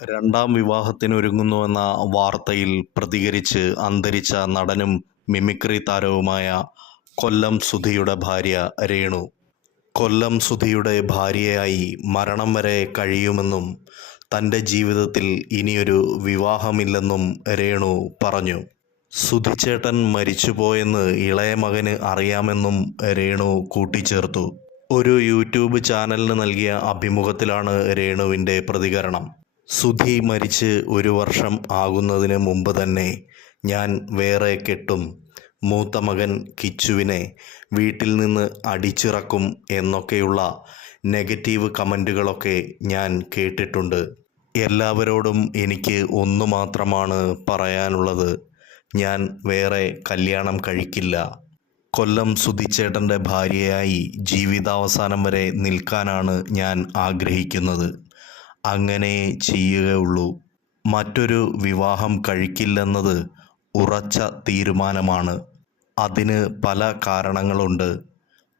രണ്ടാം വിവാഹത്തിനൊരുങ്ങുന്നുവെന്ന വാർത്തയിൽ പ്രതികരിച്ച് അന്തരിച്ച നടനും മിമിക്രി താരവുമായ കൊല്ലം സുധിയുടെ ഭാര്യ രേണു. കൊല്ലം സുധിയുടെ ഭാര്യയായി മരണം വരെ കഴിയുമെന്നും തന്റെ ജീവിതത്തിൽ ഇനിയൊരു വിവാഹമില്ലെന്നും രേണു പറഞ്ഞു. സുധിച്ചേട്ടൻ മരിച്ചുപോയെന്ന് ഇളയ മകന് അറിയാമെന്നും രേണു കൂട്ടിച്ചേർത്തു. ഒരു യൂട്യൂബ് ചാനലിന് നൽകിയ അഭിമുഖത്തിലാണ് രേണുവിന്റെ പ്രതികരണം. സുധി മരിച്ച് ഒരു വർഷം ആകുന്നതിന് മുമ്പ് തന്നെ ഞാൻ വേറെ കെട്ടും. മൂത്ത മകൻ കിച്ചുവിനെ വീട്ടിൽ നിന്ന് അടിച്ചിറക്കും എന്നൊക്കെയുള്ള നെഗറ്റീവ് കമന്റുകളൊക്കെ ഞാൻ കേട്ടിട്ടുണ്ട്. എല്ലാവരോടും എനിക്ക് ഒന്നു മാത്രമാണ് പറയാനുള്ളത്. ഞാൻ വേറെ കല്യാണം കഴിക്കില്ല. കൊല്ലം സുധിച്ചേട്ടന്റെ ഭാര്യയായി ജീവിതാവസാനം വരെ നിൽക്കാനാണ് ഞാൻ ആഗ്രഹിക്കുന്നത്. അങ്ങനെ ചെയ്യുകയുള്ളൂ. മറ്റൊരു വിവാഹം കഴിക്കില്ലെന്നത് ഉറച്ച തീരുമാനമാണ്. അതിന് പല കാരണങ്ങളുണ്ട്.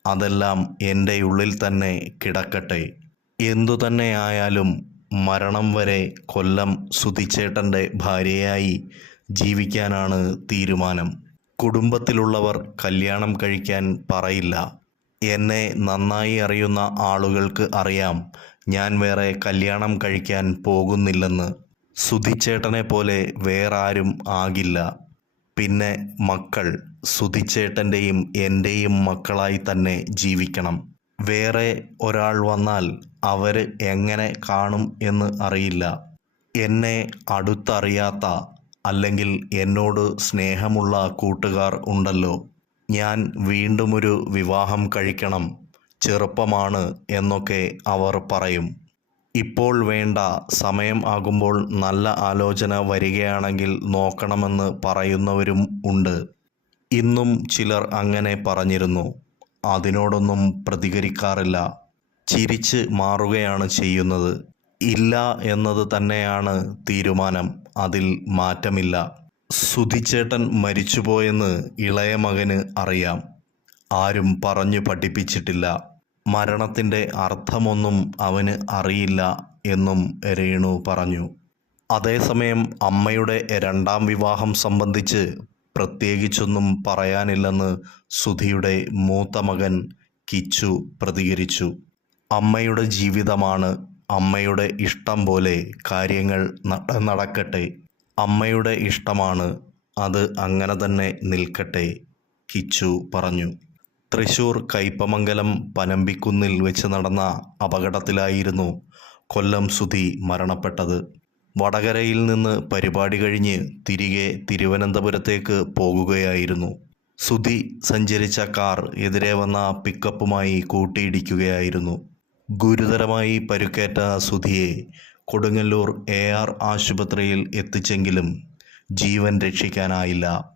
അതെല്ലാം എന്റെ ഉള്ളിൽ തന്നെ കിടക്കട്ടെ. എന്തുതന്നെയായാലും മരണം വരെ കൊല്ലം സുധിച്ചേട്ടന്റെ ഭാര്യയായി ജീവിക്കാനാണ് തീരുമാനം. കുടുംബത്തിലുള്ളവർ കല്യാണം കഴിക്കാൻ പറയില്ല. എന്നെ നന്നായി അറിയുന്ന ആളുകൾക്ക് അറിയാം ഞാൻ വേറെ കല്യാണം കഴിക്കാൻ പോകുന്നില്ലെന്ന് സുധിച്ചേട്ടനെ പോലെ വേറാരും ആകില്ല. പിന്നെ മക്കൾ സുധിച്ചേട്ടന്റെയും എന്റെയും മക്കളായി തന്നെ ജീവിക്കണം. വേറെ ഒരാൾ വന്നാൽ അവർ എങ്ങനെ കാണും എന്ന് അറിയില്ല. എന്നെ അടുത്തറിയാത്ത അല്ലെങ്കിൽ എന്നോട് സ്നേഹമുള്ള കൂട്ടുകാർ ഉണ്ടല്ലോ. ഞാൻ വീണ്ടുമൊരു വിവാഹം കഴിക്കണം. ചെറുപ്പമാണ് എന്നൊക്കെ അവർ പറയും. ഇപ്പോൾ വേണ്ട സമയം ആകുമ്പോൾ നല്ല ആലോചന വരികയാണെങ്കിൽ നോക്കണമെന്ന് പറയുന്നവരും ഉണ്ട്. ഇന്നും ചിലർ അങ്ങനെ പറഞ്ഞിരുന്നു. അതിനോടൊന്നും പ്രതികരിക്കാറില്ല. ചിരിച്ച് മാറുകയാണ് ചെയ്യുന്നത്. ഇല്ല എന്നത് തന്നെയാണ് തീരുമാനം. അതിൽ മാറ്റമില്ല. സുധിച്ചേട്ടൻ മരിച്ചുപോയെന്ന് ഇളയ മകന് അറിയാം. ആരും പറഞ്ഞു പഠിപ്പിച്ചിട്ടില്ല. മരണത്തിന്റെ അർത്ഥമൊന്നും അവന് അറിയില്ല എന്നും രേണു പറഞ്ഞു. അതേസമയം അമ്മയുടെ രണ്ടാം വിവാഹം സംബന്ധിച്ച് പ്രത്യേകിച്ചൊന്നും പറയാനില്ലെന്ന് സുധിയുടെ മൂത്ത മകൻ കിച്ചു പ്രതികരിച്ചു. അമ്മയുടെ ജീവിതമാണ് അമ്മയുടെ ഇഷ്ടം പോലെ കാര്യങ്ങൾ നട നടക്കട്ടെ. അമ്മയുടെ ഇഷ്ടമാണ് അത് അങ്ങനെ തന്നെ നിൽക്കട്ടെ കിച്ചു പറഞ്ഞു. തൃശൂർ കയ്പമംഗലം പനമ്പിക്കുന്നിൽ വെച്ച് നടന്ന അപകടത്തിലായിരുന്നു കൊല്ലം സുധി മരണപ്പെട്ടത്. വടകരയിൽ നിന്ന് പരിപാടി കഴിഞ്ഞ് തിരികെ തിരുവനന്തപുരത്തേക്ക് പോകുകയായിരുന്നു. സുധി സഞ്ചരിച്ച കാർ എതിരെ വന്ന പിക്കപ്പുമായി കൂട്ടിയിടിക്കുകയായിരുന്നു. ഗുരുതരമായി പരുക്കേറ്റ സുധിയെ കൊടുങ്ങല്ലൂർ എ ആർ ആശുപത്രിയിൽ എത്തിച്ചെങ്കിലും ജീവൻ രക്ഷിക്കാനായില്ല.